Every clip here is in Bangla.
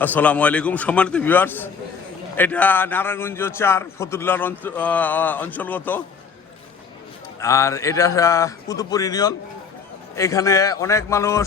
আসসালামু আলাইকুম সম্মানিত ভিউয়ার্স এটা নারায়ণগঞ্জ চার ফতুল্লার অঞ্চ- অঞ্চলগত। আর এটা আহ, কুতুবপুর ইউনিয়ন। এখানে অনেক মানুষ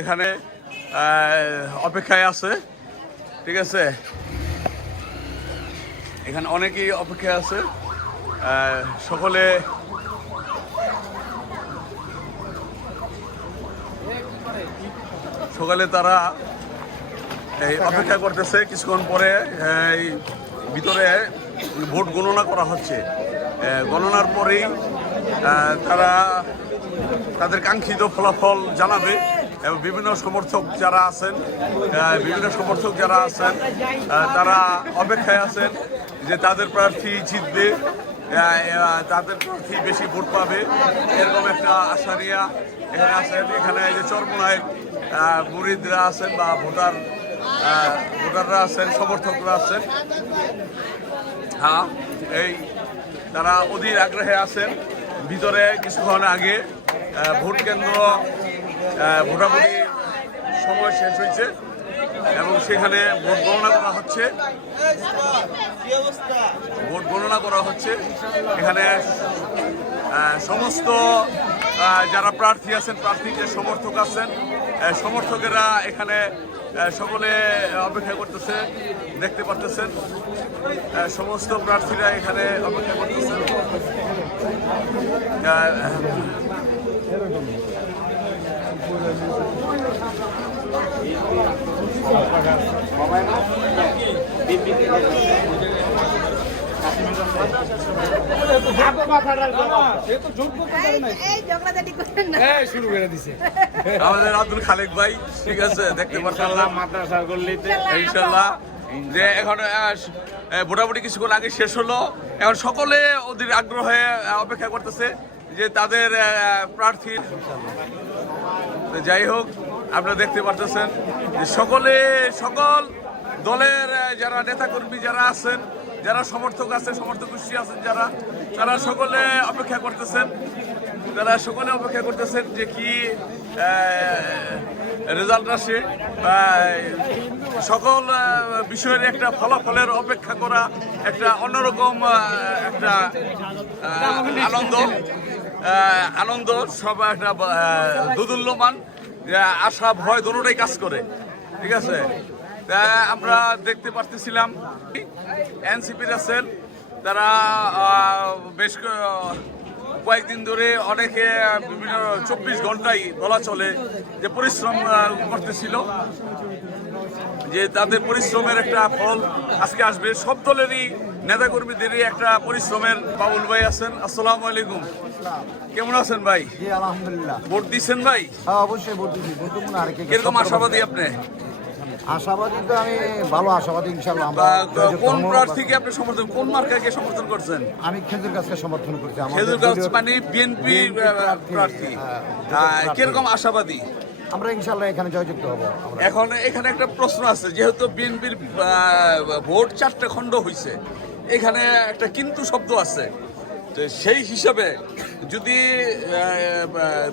এখানে অপেক্ষায় আছে ঠিক আছে? এখানে অনেকেই অপেক্ষায় আছে সকলে সকালে তারা এই অপেক্ষা করতেছে, কিছুক্ষণ পরে, এই ভিতরে ভোট গণনা করা হচ্ছে। গণনার পরেই তারা তাদের কাঙ্ক্ষিত ফলাফল জানাবে এবং বিভিন্ন সমর্থক যারা আছেন বিভিন্ন সমর্থক যারা আছেন তারা অপেক্ষায় আছেন যে তাদের প্রার্থী জিতবে তাদের প্রার্থী বেশি ভোট পাবে। এরকম একটা আশা নিয়ে এখানে আছেন। এখানে যে চরমোনায় মুরিদরা আছেন বা ভোটার ভোটাররা আছেন, সমর্থকরা আছেন। হ্যাঁ এই তারা অধীর আগ্রহে আছেন। ভিতরে কিছুক্ষণ আগে ভোট কেন্দ্র ভোটাভুটি সময় শেষ হয়েছে এবং সেখানে ভোট গণনা করা হচ্ছে। ভোট গণনা করা হচ্ছে। এখানে সমস্ত যারা প্রার্থী আছেন প্রার্থী যে সমর্থক আছেন সমর্থকেরা এখানে সকলে অপেক্ষা করতেছে দেখতে পারতেছেন। সমস্ত প্রার্থীরা এখানে অপেক্ষা করতেছেন। দিছে আমাদের আব্দুল খালেক ভাই ঠিক আছে দেখতে ইনশাল্লাহ। যে এখন মোটামুটি কিছুক্ষণ আগে শেষ হলো। এখন সকলে ওদের আগ্রহে অপেক্ষা করতেছে যে তাদের আহ, প্রার্থীর যাই হোক আপনারা দেখতে পারতেছেন সকলে সকল দলের যারা নেতাকর্মী যারা আছেন যারা সমর্থক আছে, সমর্থক গোষ্ঠী আছেন যারা, তারা সকলে অপেক্ষা করতেছেন। তারা সকলে অপেক্ষা করতেছেন যে কি রেজাল্ট আসে সকল বিষয়ের একটা ফলাফলের অপেক্ষা করা একটা অন্যরকম একটা আনন্দ। আনন্দ, সব একটা দুদুল্যমান আশা, ভয় দুটোটাই কাজ করে। ঠিক আছে? আমরা দেখতে পারতেছিলাম এনসিপির আছেন তারা বেশ কয়েকদিন ধরে অনেকে বিভিন্ন চব্বিশ ঘন্টাই বলা চলে যে পরিশ্রম করতেছিল যে তাদের পরিশ্রমের একটা ফল আজকে আসবে। সব দলেরই নেতাকর্মীদেরই একটা পরিশ্রমের বাবুল ভাই আছেন। আসসালামু আলাইকুম। কেমন আছেন ভাই? আলহামদুলিল্লাহ। ভোট দিচ্ছেন ভাই? হ্যাঁ অবশ্যই ভোট দিচ্ছি কীরকম আশাবাদী আপনি? আশাবাদী তো আমি ভালো আশাবাদী ইনশাল্লাহ আমরা কোন প্রার্থীকে আপনি সমর্থন কোন মার্কাকে সমর্থন করছেন? আমি খেজুর গাছকে সমর্থন করছি খেজুর গাছ মানে বিএনপি প্রার্থী হ্যাঁ, কীরকম আশাবাদী? আমরা ইনশাল্লাহ এখানে জয়যুক্ত হব এখন এখানে একটা প্রশ্ন আছে যেহেতু বিএনপির ভোট চারটে খণ্ড হয়েছে এখানে একটা কিন্তু শব্দ আছে। সেই হিসাবে যদি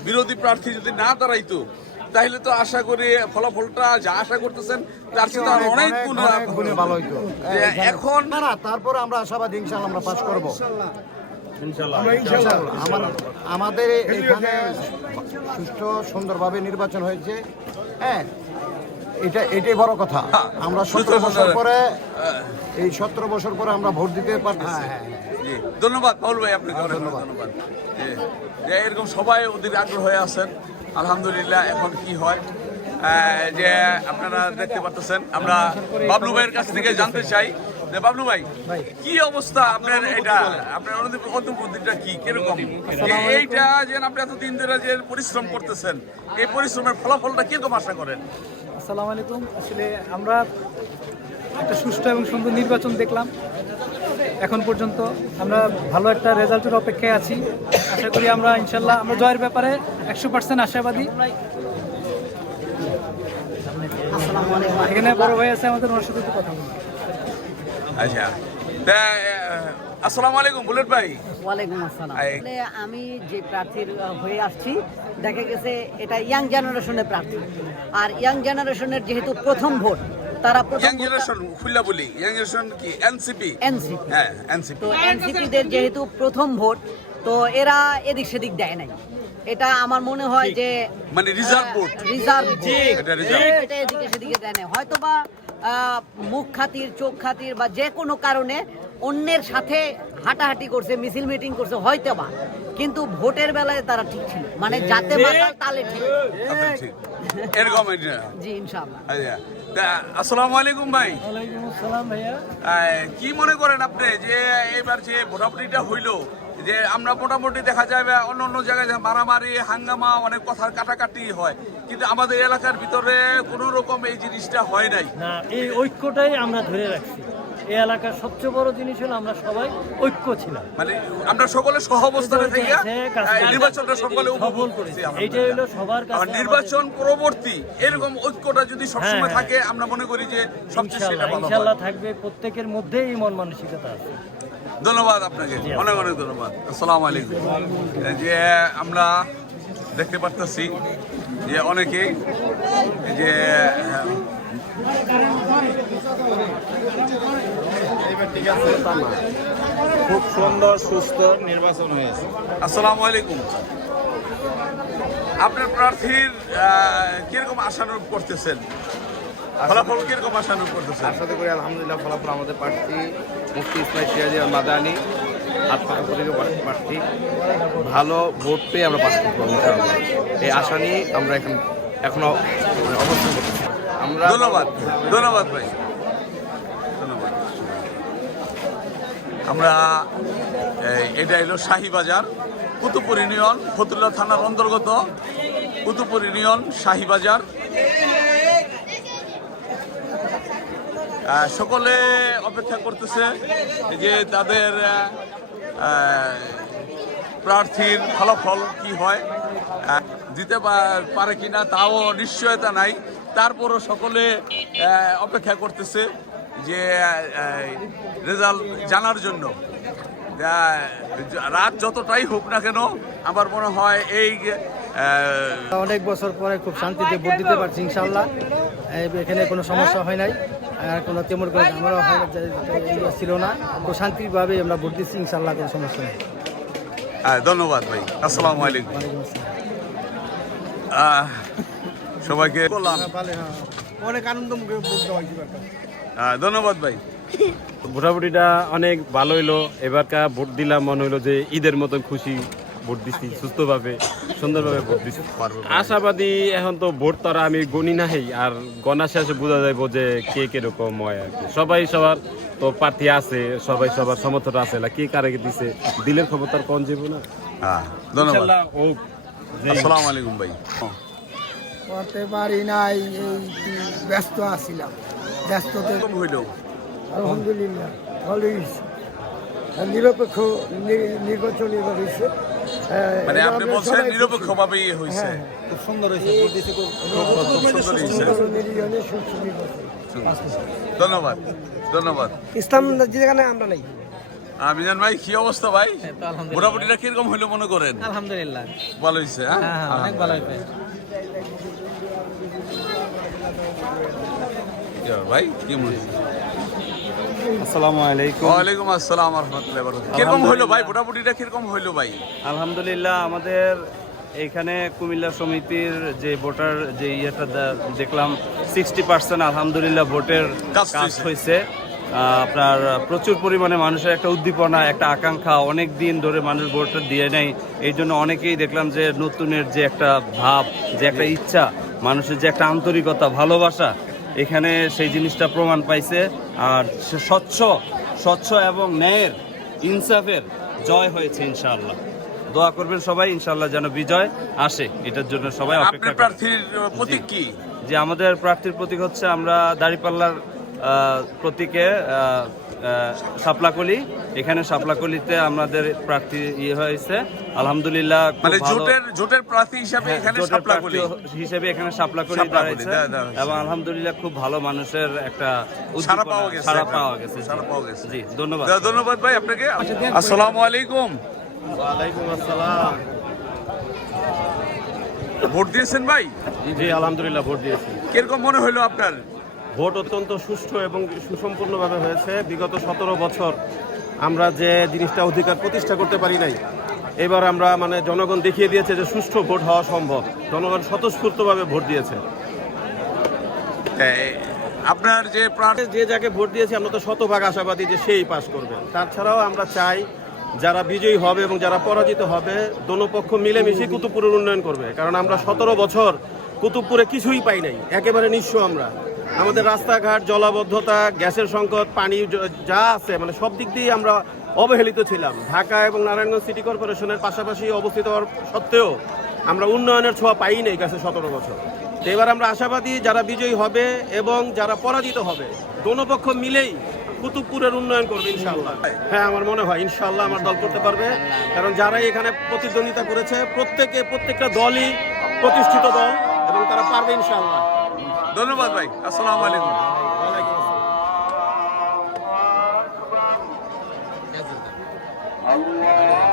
বিরোধী প্রার্থী যদি না দাঁড়াইতো তাহলে তো আশা করি ফলাফলটা যা আশা করতেছেন তার চেয়ে অনেক গুণ গুণে ভালো হইতো। এখন না না তারপরে আমরা আশাবাদী ইনশাল্লাহ আমরা পাস করব। আমাদের এখানে সুষ্ঠু সুন্দরভাবে নির্বাচন হয়েছে। হ্যাঁ এটা এটাই বড় কথা। হ্যাঁ, আমরা সতেরো বছর পরে এই সতেরো বছর পরে আমরা ভোট দিতে পারতেছি। জি। ধন্যবাদ পাউল ভাই আপনাকে ধন্যবাদ। এরকম সবাই ওদের আগ্রহ হয়ে আছেন আলহামদুলিল্লাহ এখন কি হয়? যে আপনারা দেখতে পাচ্ছেন আমরা বাবলু ভাইয়ের কাছ থেকে জানতে চাই যে বাবলু ভাই কি অবস্থা আপনার এটা? আপনার অনুভূতি অনুভূতিটা কি? কীরকম? এইটা যে আপনি এতদিন ধরে যে পরিশ্রম করতেছেন এই পরিশ্রমের ফলাফলটা কীরকম আশা করেন? আসসালামু আলাইকুম। আসলে আমরা একটা সুষ্ঠু এবং সুন্দর নির্বাচন দেখলাম। এখন পর্যন্ত আমরা ভালো একটা রেজাল্টের অপেক্ষায় আছি। আশা করি আমরা ইনশাল্লাহ আমরা জয়ের ব্যাপারে একশো পার্সেন্ট আশাবাদী। এখানে বড় ভাই আছে আমাদের ওনার সাথে কথা বলব আচ্ছা। আসসালামু আলাইকুম বুলেট ভাই। ওয়ালাইকুম আসসালাম। আমি যে প্রার্থীর হয়ে আসছি দেখা গেছে এটা ইয়াং জেনারেশনের প্রার্থী। আর ইয়াং জেনারেশনের যেহেতু প্রথম ভোট তারা ইয়াং জেনারেশন বলি। ইয়াং জেনারেশন কি? এনসিপি এনসিপি হ্যাঁ এনসিপি তো এনসিপিদের যেহেতু প্রথম ভোট তো এরা এদিক সেদিক দেয় নাই। এটা আমার মনে হয় যে মানে রিজার্ভ ভোট। রিজার্ভ এটা reserve। এটা এদিকে সেদিকে দেয় নাই। হয়তো বা আহ, মুখ খাতির চোখ খাতির বা যে কোনো কারণে অন্যের সাথে হাঁটাহাঁটি করছে মিছিল মিটিং করছে হয়তো বা কিন্তু ভোটের বেলায় তারা ঠিক ছিল। মানে যাতে মাতাল তালে ঠিক। এরকম জি ইনশাআল্লাহ। আচ্ছা। আসসালামু আলাইকুম ভাই। কি মনে করেন আপনি যে এবার যে ভোটাভুটিটা হইল যে আমরা মোটামুটি দেখা যায় বা অন্য অন্য জায়গায় মারামারি হাঙ্গামা অনেক কথার কাটাকাটি হয় কিন্তু আমাদের এলাকার ভিতরে কোনো রকম এই জিনিসটা হয় নাই? না এই ঐক্যটাই আমরা ধরে রাখছি। এই এলাকার সবচেয়ে বড় জিনিস হলো আমরা সবাই ঐক্য ছিলাম। মানে আমরা সকলে সহ অবস্থানে থেকে। নির্বাচনটা সকলে উপভোগ করেছি। এইটাই হলো সবার কাছে নির্বাচন পরবর্তী এরকম ঐক্যটা যদি সবসময় হ্যাঁ, থাকে আমরা মনে করি যে সবচেয়ে সেটা ভালো। ইনশাল্লাহ থাকবে প্রত্যেকের মধ্যেই এই মন মানসিকতা আছে। ধন্যবাদ আপনাকে। অনেক অনেক ধন্যবাদ। আসসালামু আলাইকুম। যে আমরা দেখতে পারতেছি যে অনেকেই যে খুব সুন্দর, সুস্থ নির্বাচন হয়েছে। আসসালামু আলাইকুম। আপনার প্রার্থীর কীরকম আশানুরূপ করতেছেন? ফলাফল কীরকম আশানুরূপ করতেছেন? আশাতে করি, আলহামদুলিল্লাহ, ফলাফল আমাদের প্রার্থী মুফতি ইসমাইল সিরাজি আল মাদানি প্রার্থী। ভালো ভোট পেয়ে আমরা পাস করব এই আশা নিয়ে আমরা এখন এখনও মানে অবস্থান করতেছি। ধন্যবাদ ধন্যবাদ ভাই। ধন্যবাদ। আমরা এটা এলো শাহিবাজার, কুতুবপুর ইউনিয়ন, ফতুল্লা থানার অন্তর্গত কুতুপুর ইউনিয়ন, শাহিবাজার। সকলে অপেক্ষা করতেছে যে তাদের প্রার্থীর ফলাফল কি হয় দিতে পারে কিনা, তাও নিশ্চয়তা নাই। তারপরও সকলে অপেক্ষা করতেছে যে রেজাল্ট জানার জন্য। রাত যতটাই হোক না কেন আমার মনে হয় এই অনেক বছর পরে খুব শান্তিতে ভোট দিতে পারছি ইনশাল্লাহ এখানে কোনো সমস্যা হয় নাই। আর কোনো তেমন কোনো যে- ইয়ে ছিল না। খুব শান্তিভাবে আমরা ভোট দিচ্ছি ইনশাল্লাহ কোনো সমস্যা নেই। হ্যাঁ, ধন্যবাদ ভাই। আসসালামু আলাইকুম। সবাইকে অনেক আনন্দ আহ, ধন্যবাদ ভাই। ভোটাভুটিটা অনেক ভালো হইল। এবারকার ভোট দিলাম মনে হইল যে ঈদের মতন খুশি ভোট দিচ্ছি সুস্থভাবে সুন্দরভাবে ভোট দিচ্ছি আশাবাদী এখন তো ভোট তারা আমি গণি নাহি আর গণা শেষে বোঝা যাইব যে কে কীরকম হয় আর কি। সবাই সবার তো প্রার্থী আছে সবাই সবার সমর্থন আছে না কে কারে দিছে দিলের খবর তার কম যাব না হ্যাঁ ধন্যবাদ। আসসালামু আলাইকুম ভাই। করতে পারি নাই এই ব্যস্ত আছিলাম। ব্যস্ততে কম হইল? আলহামদুলিল্লাহ ভালোই নিরপেক্ষ নির্বাচন এবার হয়েছে। হ্যাঁ, মানে আপনি বলছেন সবাই হয়েছে। হ্যাঁ। খুব সুন্দর হয়েছে ধন্যবাদ ধন্যবাদ। ইসলাম যেখানে আমরা নাই। আহ, ভাই কি অবস্থা ভাই? মোটামুটিটা কীরকম হইল মনে করেন? আলহামদুলিল্লাহ। ভালো হয়েছে হ্যাঁ? হ্যাঁ হ্যাঁ অনেক ভালো হয়েছে কি ব্যাপার ভাই কি মনে আসসালামু আলাইকুম। ওয়ালাইকুম আসসালাম রহমতুল্লাহ কীরকম হইল ভাই? মোটামুটিটা কীরকম হইল ভাই? আলহামদুলিল্লাহ আমাদের এখানে কুমিল্লা সমিতির যে ভোটার যে ইয়েটা দেখলাম সিক্সটি পার্সেন্ট আলহামদুলিল্লাহ ভোটের কাজ। হয়েছে আপনার প্রচুর পরিমাণে মানুষের একটা উদ্দীপনা একটা আকাঙ্ক্ষা অনেক দিন ধরে মানুষ ভোটটা দিয়ে নেয় এই জন্য অনেকেই দেখলাম যে নতুনের যে একটা ভাব যে একটা ইচ্ছা মানুষের যে একটা আন্তরিকতা ভালোবাসা এখানে সেই জিনিসটা প্রমাণ পাইছে। আর স্বচ্ছ স্বচ্ছ এবং ন্যায়ের ইনসাফের জয় হয়েছে ইনশাআল্লাহ। দোয়া করবেন সবাই ইনশাআল্লাহ যেন বিজয় আসে। এটার জন্য সবাই অপেক্ষা প্রার্থীর প্রতীক কি? যে আমাদের প্রার্থীর প্রতীক হচ্ছে আমরা দাঁড়িপাল্লার প্রতীকে সাপলাকলি এখানে সাপলাকলিতে আমাদের প্রার্থী ইয়ে হয়েছে। আলহামদুলিল্লাহ মানে জোটের জোটের প্রার্থী হিসাবে হ্যাঁ, এখানে জোটের সাপলাকলি হিসেবে এখানে সাপলাকলি সাপলাকলি দাঁড়াইছে। এবং আলহামদুলিল্লাহ খুব ভালো মানুষের একটা সাড়া পাওয়া গেছে একটা। পাওয়া গেছে। সাড়া পাওয়া গেছে। জি ধন্যবাদ। ধন্যবাদ ভাই আপনাকে। আসসালামু আলাইকুম। ওয়ালাইকুম আসসালাম। ভোট দিয়েছেন ভাই? জি আলহামদুলিল্লাহ ভোট দিয়েছি। কীরকম মনে হলো আপনার? ভোট অত্যন্ত সুষ্ঠু এবং সুসম্পূর্ণভাবে হয়েছে। বিগত সতেরো বছর আমরা যে জিনিসটা অধিকার প্রতিষ্ঠা করতে পারি নাই এবার আমরা মানে জনগণ দেখিয়ে দিয়েছে যে সুষ্ঠু ভোট হওয়া সম্ভব। জনগণ স্বতঃস্ফূর্তভাবে ভোট দিয়েছে। আপনার যে প্রার্থী যে যাকে ভোট দিয়েছি আমরা তো শতভাগ আশাবাদী যে সেই পাশ করবে। তাছাড়াও আমরা চাই যারা বিজয়ী হবে এবং যারা পরাজিত হবে দোনো পক্ষ মিলেমিশে কুতুবপুরের উন্নয়ন করবে। কারণ আমরা সতেরো বছর কুতুবপুরে কিছুই পাই নাই। একেবারে নিঃস্ব আমরা। আমাদের রাস্তাঘাট, জলাবদ্ধতা, গ্যাসের সংকট, পানি যা আছে মানে সব দিক দিয়ে আমরা অবহেলিত ছিলাম। ঢাকা এবং নারায়ণগঞ্জ সিটি কর্পোরেশনের পাশাপাশি অবস্থিত হওয়ার সত্ত্বেও আমরা উন্নয়নের ছোঁয়া পাই নাই কাছে সতেরো বছর। তো এবার আমরা আশাবাদী যারা বিজয়ী হবে এবং যারা পরাজিত হবে, দোনো পক্ষ মিলেই কুতুবপুরের উন্নয়ন করবে ইনশাল্লাহ হ্যাঁ আমার মনে হয় ইনশাল্লাহ আমার দল করতে পারবে, কারণ যারাই এখানে প্রতিদ্বন্দ্বিতা করেছে, প্রত্যেকে, প্রত্যেকটা দলই প্রতিষ্ঠিত দল এবং তারা পারবে ইনশাল্লাহ ধন্যবাদ ভাই আসসালামু আলাইকুম। আসসালাম